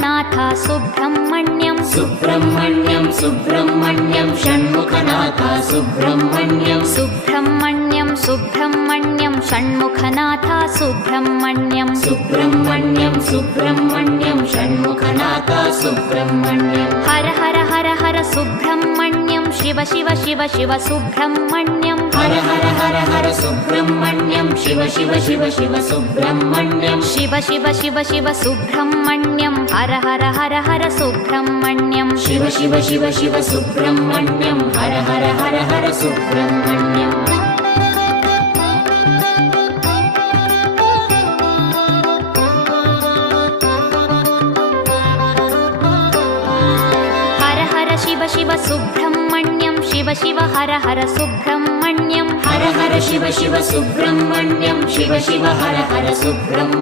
Shanmukhanath Subrahmanyam Subrahmanyam Subrahmanyam Shanmukhanath Subrahmanyam Subrahmanyam Subrahmanyam Shanmukhanath Subrahmanyam Subrahmanyam Subrahmanyam Shanmukhanath Subrahmanyam Har Har Har Har Subrahmanyam Shiva Shiva Shiva Shiva Subrahmanyam Har Har Har Har Subrahmanyam Shiva Shiva Shiva Shiva Subrahmanyam Shiva Shiva Shiva Shiva Subrahmanyam Har Har Har Har Subrahmanyam Shiva Shiva Shiva Shiva Subrahmanyam Har Har Har Har Subrahmanyam Har Har Shiva Shiva Subrahmanyam Shiva Shiva Har Har Subrahmanyam Har Har Shiva Shiva Subrahmanyam Shiva Shiva Har Har Subrahmanyam